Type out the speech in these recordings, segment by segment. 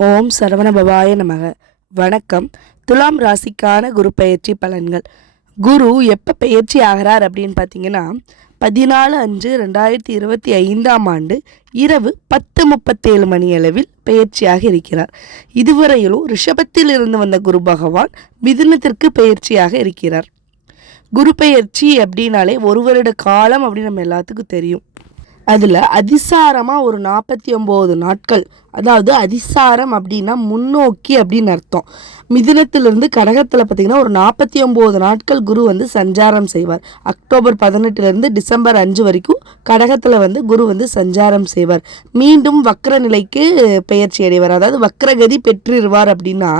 ஓம் சரவண பவாய நமக. வணக்கம். துலாம் ராசிக்கான குரு பெயர்ச்சி பலன்கள். குரு எப்போ பெயர்ச்சி ஆகிறார் அப்படின்னு பார்த்தீங்கன்னா 14/5/2025 இரவு 10:37 மணி அளவில் பெயர்ச்சியாக இருக்கிறார். இதுவரையிலும் ரிஷபத்தில் இருந்து வந்த குரு பகவான் மிதுனத்திற்கு பெயர்ச்சியாக இருக்கிறார். குரு பெயர்ச்சி அப்படின்னாலே ஒரு வருட காலம் அப்படின்னு நம்ம எல்லாத்துக்கும் தெரியும். அதில் அதிசாரமாக ஒரு 49 நாட்கள், அதாவது அதிசாரம் அப்படின்னா முன்னோக்கி அப்படின்னு அர்த்தம். மிதுனத்திலிருந்து கடகத்தில் பார்த்திங்கன்னா ஒரு 49 நாட்கள் குரு வந்து சஞ்சாரம் செய்வார். அக்டோபர் 18 டிசம்பர் 5 வரைக்கும் கடகத்தில் குரு சஞ்சாரம் செய்வார். மீண்டும் வக்ர நிலைக்கு பெயர்ச்சி அடைவார். அதாவது வக்ரகதி பெற்றிருவார். அப்படின்னா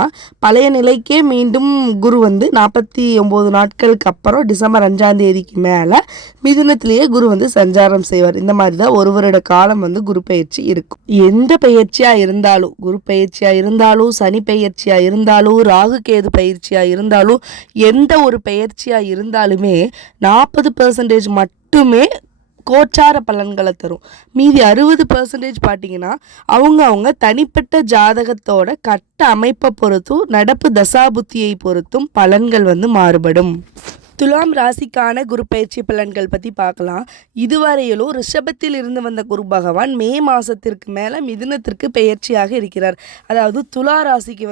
பழைய நிலைக்கே மீண்டும் குரு 49 நாட்களுக்கு அப்புறம் டிசம்பர் 5ஆம் தேதிக்கு மேலே மிதுனத்திலேயே குரு சஞ்சாரம் செய்வார். இந்த மாதிரி தான் ஒரு வருட காலம் குரு பெயர்ச்சி இருக்கும். எந்த பயிற்சியாக இருந்தாலும், குரு பயிற்சியாக இருந்தாலும், சனி பயிற்சியாக இருந்தாலும், ராகு கேது பயிற்சியாக இருந்தாலும், எந்த ஒரு பயிற்சியாக இருந்தாலுமே 40% மட்டுமே கோச்சார பலன்களை தரும். மீதி 60% பார்த்தீங்கன்னா அவங்க தனிப்பட்ட ஜாதகத்தோட கட்ட அமைப்பை பொறுத்தும் நடப்பு தசாபுத்தியை பொறுத்தும் பலன்கள் மாறுபடும். துலாம் ராசிக்கான குரு பயிற்சி பலன்கள் பற்றி பார்க்கலாம். இதுவரையிலும் ரிஷபத்தில் இருந்து வந்த குரு பகவான் மே மாதத்திற்கு மேலே மிதுனத்திற்கு பெயர்ச்சியாக இருக்கிறார். அதாவது துலா ராசிக்கு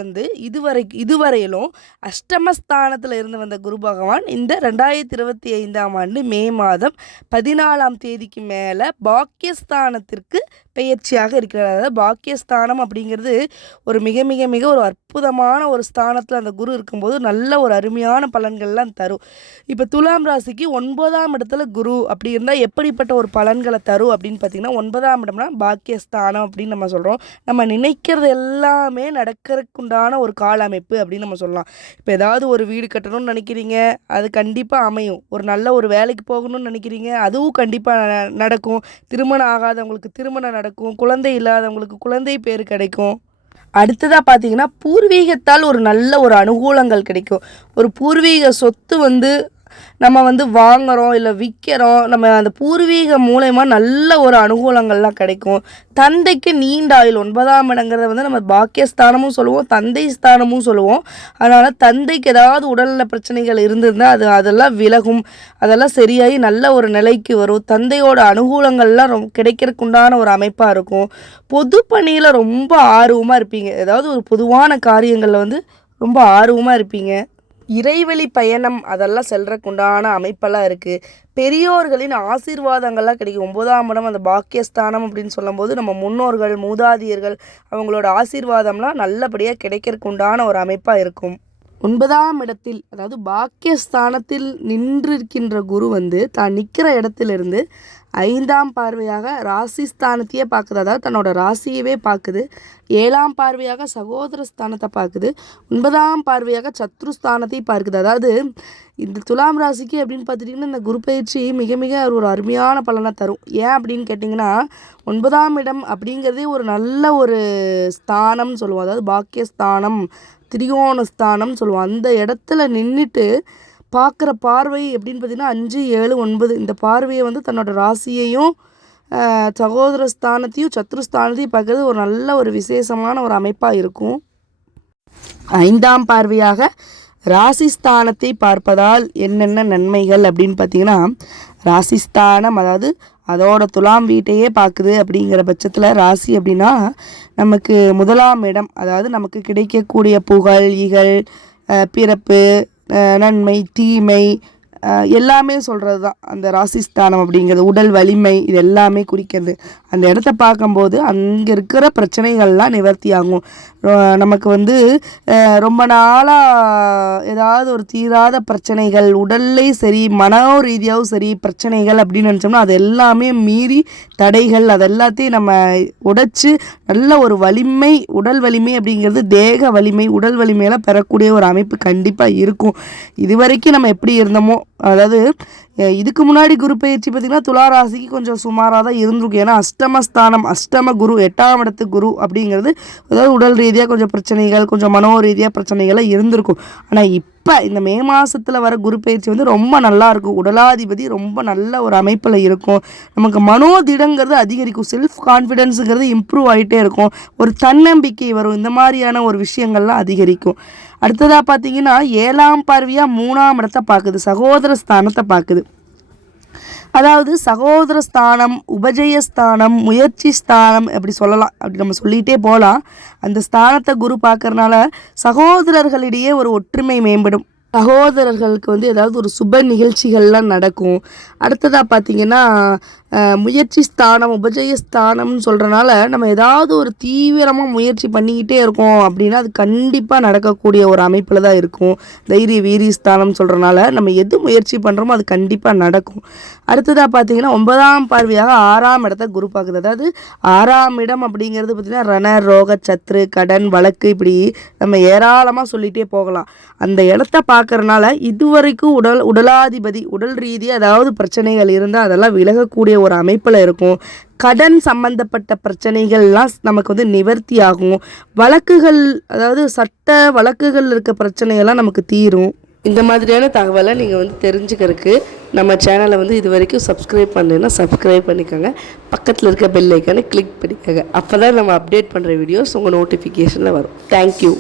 இதுவரையிலும் அஷ்டமஸ்தானத்தில் இருந்து வந்த குரு பகவான் இந்த 2025 மே மாதம் 14ஆம் தேதிக்கு மேலே பாக்கியஸ்தானத்திற்கு பெயர்ச்சியாக இருக்கிறார். அதாவது பாக்கியஸ்தானம் அப்படிங்கிறது ஒரு மிக மிக மிக ஒரு அற்புதமான ஒரு ஸ்தானத்தில் அந்த குரு இருக்கும்போது நல்ல ஒரு அருமையான பலன்கள்லாம் தரும். இப்போ துலாம் ராசிக்கு 9ஆம் இடத்துல குரு அப்படி இருந்தால் எப்படிப்பட்ட ஒரு பலன்களை தரும் அப்படின்னு பார்த்தீங்கன்னா, 9ஆம் இடம்னா பாக்கியஸ்தானம் அப்படின்னு நம்ம சொல்கிறோம். நம்ம நினைக்கிறது எல்லாமே நடக்கிறதுக்குண்டான ஒரு கால அமைப்பு அப்படின்னு நம்ம சொல்லலாம். இப்போ ஏதாவது ஒரு வீடு கட்டணும்னு நினைக்கிறீங்க, அது கண்டிப்பாக அமையும். ஒரு நல்ல ஒரு வேலைக்கு போகணும்னு நினைக்கிறீங்க, அதுவும் கண்டிப்பாக நடக்கும். திருமணம் ஆகாதவங்களுக்கு திருமணம் நடக்கும். குழந்தை இல்லாதவங்களுக்கு குழந்தை பேர் கிடைக்கும். அடுத்ததாக பார்த்தீங்கன்னா பூர்வீகத்தால் ஒரு நல்ல ஒரு அனுகூலங்கள் கிடைக்கும். ஒரு பூர்வீக சொத்து நம்ம வாங்குகிறோம் இல்லை விற்கிறோம், நம்ம அந்த பூர்வீக மூலயமா நல்ல ஒரு அனுகூலங்கள்லாம் கிடைக்கும். தந்தைக்கு நீண்ட ஆயுள். 9ஆம் இடங்கிறத நம்ம பாக்கியஸ்தானமும் சொல்லுவோம், தந்தை ஸ்தானமும் சொல்லுவோம். அதனால் தந்தைக்கு ஏதாவது உடல்நல பிரச்சனைகள் இருந்திருந்தால் அதெல்லாம் விலகும். அதெல்லாம் சரியாகி நல்ல ஒரு நிலைக்கு வரும். தந்தையோட அனுகூலங்கள்லாம் கிடைக்கிறதுக்குண்டான ஒரு அமைப்பாக இருக்கும். பொது பணியில் ரொம்ப ஆர்வமாக இருப்பீங்க. ஏதாவது ஒரு பொதுவான காரியங்களில் ரொம்ப ஆர்வமாக இருப்பீங்க. இறைவழி பயணம் அதெல்லாம் செல்றதுக்குண்டான அமைப்பெல்லாம் இருக்குது. பெரியோர்களின் ஆசீர்வாதங்கள்லாம் கிடைக்கும். 9ஆம் இடம் அந்த பாக்கியஸ்தானம் அப்படின்னு சொல்லும்போது நம்ம முன்னோர்கள் மூதாதியர்கள் அவங்களோட ஆசீர்வாதம்லாம் நல்லபடியாக கிடைக்கிறதுக்குண்டான ஒரு அமைப்பாக இருக்கும். 9ஆம் இடத்தில், அதாவது பாக்கியஸ்தானத்தில் நின்றிருக்கின்ற குரு தான் நிற்கிற இடத்திலிருந்து 5ஆம் பார்வையாக ராசிஸ்தானத்தையே பார்க்குது. அதாவது தன்னோட ராசியவே பார்க்குது. 7ஆம் பார்வையாக சகோதர ஸ்தானத்தை பார்க்குது. 9ஆம் பார்வையாக சத்ருஸ்தானத்தை பார்க்குது. அதாவது இந்த துலாம் ராசிக்கு அப்படின்னு பார்த்துட்டிங்கன்னா இந்த குரு பயிற்சி மிக மிக ஒரு அருமையான பலனை தரும். ஏன் அப்படின்னு கேட்டிங்கன்னா, 9ஆம் இடம் அப்படிங்கிறதே ஒரு நல்ல ஒரு ஸ்தானம்னு சொல்லுவோம். அதாவது பாக்கியஸ்தானம், திரிகோணஸ்தானம் சொல்லுவோம். அந்த இடத்துல நின்றுட்டு பார்க்குற பார்வை எப்படின்னு பார்த்தீங்கன்னா 5, 7, 9 இந்த பார்வையை தன்னோட ராசியையும் சகோதர ஸ்தானத்தையும் சத்ருஸ்தானத்தையும் பார்க்குறது ஒரு நல்ல ஒரு விசேஷமான ஒரு அமைப்பாக இருக்கும். 5ஆம் பார்வையாக ராசிஸ்தானத்தை பார்ப்பதால் என்னென்ன நன்மைகள் அப்படின்னு பார்த்தீங்கன்னா, ராசிஸ்தானம் அதாவது அதோட துலாம் வீட்டையே பார்க்குது. அப்படிங்கிற பட்சத்தில் ராசி அப்படின்னா நமக்கு 1ஆம் இடம், அதாவது நமக்கு கிடைக்கக்கூடிய புகழ் இகழ் பிறப்பு நன்மை தீமை எல்லாமே சொல்கிறது தான் அந்த ராசிஸ்தானம் அப்படிங்கிறது. உடல் வலிமை இது எல்லாமே குறிக்கிறது. அந்த இடத்த பார்க்கும்போது அங்கே இருக்கிற பிரச்சனைகள்லாம் நிவர்த்தி ஆகும். நமக்கு ரொம்ப நாளாக ஏதாவது ஒரு தீராத பிரச்சனைகள், உடல்லையும் சரி மன ரீதியாகவும் சரி பிரச்சனைகள் அப்படின்னு நினச்சோம்னா அது எல்லாமே மீறி தடைகள் அது எல்லாத்தையும் நம்ம உடைச்சி நல்ல ஒரு வலிமை, உடல் வலிமை அப்படிங்கிறது தேக வலிமை, உடல் வலிமையெல்லாம் பெறக்கூடிய ஒரு அமைப்பு கண்டிப்பாக இருக்கும். இதுவரைக்கும் நம்ம எப்படி இருந்தோமோ, அதாவது இதுக்கு முன்னாடி குரு பயிற்சி பார்த்திங்கன்னா துலா ராசிக்கு கொஞ்சம் சுமாராக தான் இருந்திருக்கும். ஏன்னா அஷ்டமஸ்தானம், அஷ்டம குரு, 8ஆம் இடத்து குரு அப்படிங்கிறது அதாவது உடல் ரீதியாக கொஞ்சம் பிரச்சனைகள், கொஞ்சம் மனோ ரீதியாக பிரச்சனைகள்லாம் இருந்திருக்கும். ஆனால் இப்போ இந்த மே மாதத்தில் வர குரு பயிற்சி வந்து ரொம்ப நல்லாயிருக்கும். உடலாதிபதி ரொம்ப நல்ல ஒரு அமைப்பில் இருக்கும். நமக்கு மனோதிடங்கிறது அதிகரிக்கும். செல்ஃப் கான்ஃபிடென்ஸுங்கிறது இம்ப்ரூவ் ஆகிட்டே இருக்கும். ஒரு தன்னம்பிக்கை வரும். இந்த மாதிரியான ஒரு விஷயங்கள்லாம் அதிகரிக்கும். அடுத்ததாக பார்த்தீங்கன்னா 7ஆம் பார்வையாக 3ஆம் இடத்தை பார்க்குது, சகோதர ஸ்தானத்தை பார்க்குது. அதாவது சகோதர ஸ்தானம், உபஜயஸ்தானம், முயற்சி ஸ்தானம் அப்படி சொல்லலாம். அப்படி நம்ம சொல்லிகிட்டே போகலாம். அந்த ஸ்தானத்தை குரு பார்க்கறனால சகோதரர்களிடையே ஒரு ஒற்றுமை மேம்படும். சகோதரர்களுக்கு வந்து ஏதாவது ஒரு சுப நிகழ்ச்சிகள்லாம் நடக்கும். அடுத்ததாக பார்த்திங்கன்னா முயற்சி ஸ்தானம், உபஜயஸ்தானம்னு சொல்கிறனால நம்ம ஏதாவது ஒரு தீவிரமாக முயற்சி பண்ணிக்கிட்டே இருக்கோம் அப்படின்னா அது கண்டிப்பாக நடக்கக்கூடிய ஒரு அமைப்பில் தான் இருக்கும். தைரிய வீரிய ஸ்தானம் சொல்கிறனால நம்ம எது முயற்சி பண்ணுறோமோ அது கண்டிப்பாக நடக்கும். அடுத்ததாக பார்த்திங்கன்னா 9ஆம் பார்வையாக 6ஆம் இடத்த குரு பார்க்குது. அதாவது 6ஆம் இடம் அப்படிங்கிறது பார்த்திங்கன்னா ரண, ரோக, சத்ரு, கடன், வழக்கு, இப்படி நம்ம ஏராளமாக சொல்லிகிட்டே போகலாம். அந்த இடத்த பார்க்கறனால இதுவரைக்கும் உடலாதிபதி உடல் ரீதியாக ஏதாவது பிரச்சனைகள் இருந்தால் அதெல்லாம் விலகக்கூடிய ஒரு அமைப்பில் இருக்கும். கடன் சம்பந்தப்பட்ட பிரச்சனைகள்லாம் நமக்கு வந்து நிவர்த்தி ஆகும். வழக்குகள், அதாவது சட்ட வழக்குகள் இருக்க பிரச்சனைகள்லாம் நமக்கு தீரும். இந்த மாதிரியான தகவலை நீங்கள் வந்து தெரிஞ்சுக்கிறதுக்கு நம்ம சேனலை வந்து இது வரைக்கும் சப்ஸ்கிரைப் பண்ணலைன்னா சப்ஸ்கிரைப் பண்ணிக்கோங்க. பக்கத்தில் இருக்க பெல் ஐக்கானை கிளிக் பண்ணிக்கோங்க. அப்போ தான் நம்ம அப்டேட் பண்ணுற வீடியோஸ் உங்கள் நோட்டிஃபிகேஷனில் வரும். தேங்க்யூ.